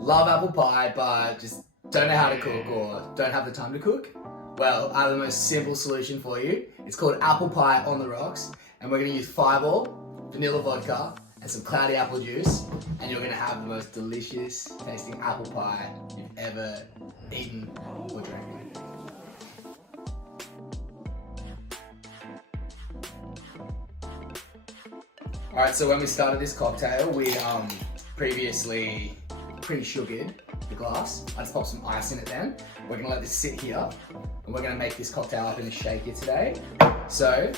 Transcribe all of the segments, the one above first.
love apple pie, but just don't know how to cook or don't have the time to cook? Well, I have the most simple solution for you. It's called apple pie on the rocks, and we're gonna use FireBall, vanilla vodka, and some cloudy apple juice, and you're gonna have the most delicious tasting apple pie you've ever eaten or drank. Alright, so when we started this cocktail, we previously pre-sugared the glass. I just popped some ice in it then. We're gonna let this sit here, and we're gonna make this cocktail up in a shaker today. So,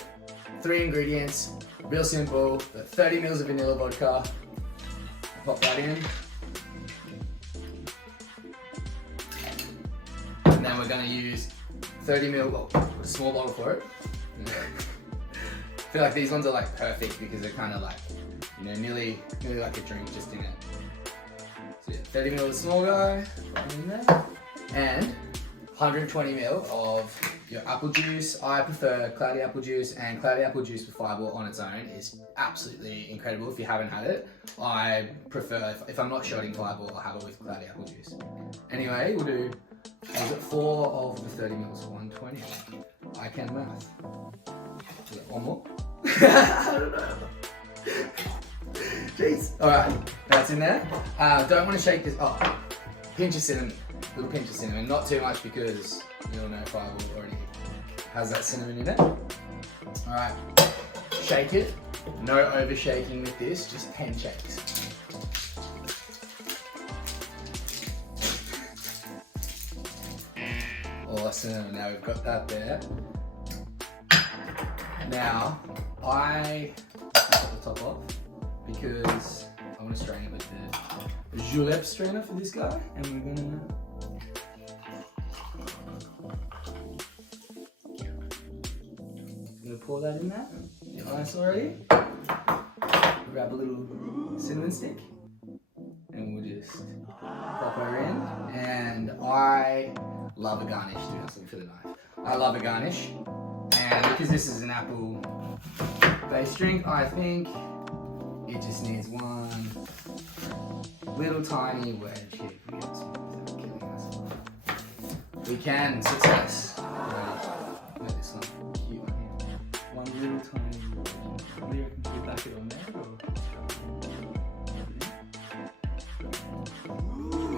3 ingredients, real simple. 30 mils of vanilla vodka. Pop that in. And then we're gonna use 30 mil, well, a small bottle for it. I feel like these ones are like perfect because they're kind of like, you know, nearly like a drink just in it. So yeah, 30 mil of the small guy, right in there. And 120 mil of your apple juice. I prefer cloudy apple juice, and cloudy apple juice with FireBall on its own is absolutely incredible. If you haven't had it, I prefer, if I'm not shotting FireBall, I'll have it with cloudy apple juice. Anyway, we'll do, was it 4 of the 30 mils, 120. I can math. Is it one more? I don't know. Jeez. Alright, that's in there. Don't want to shake this. Oh, pinch of cinnamon. Little pinch of cinnamon. Not too much because you all know FireBall already has that cinnamon in it. Alright, shake it. No over shaking with this, just 10 shakes. Awesome, now we've got that there. Now, I cut the top off because I want to strain it with the julep strainer for this guy, and we're gonna pour that in there. Get nice already. Grab a little cinnamon stick, and we'll just pop her in. And I love a garnish. Do something for the knife. I love a garnish. And because this is an apple-based drink, I think it just needs one little tiny wedge here. We get some without killing us. We can, success. Right. Make this one cute one here. One little tiny wedge. What do you reckon? Should we back it on there? Or?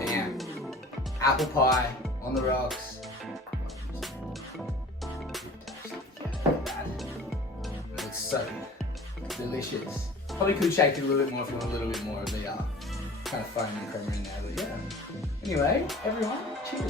Bam. Apple pie on the rocks. So delicious. Probably could shake it a little bit more if you want a little bit more of the kind of foam and creamer in there, but yeah. Anyway, everyone, cheers.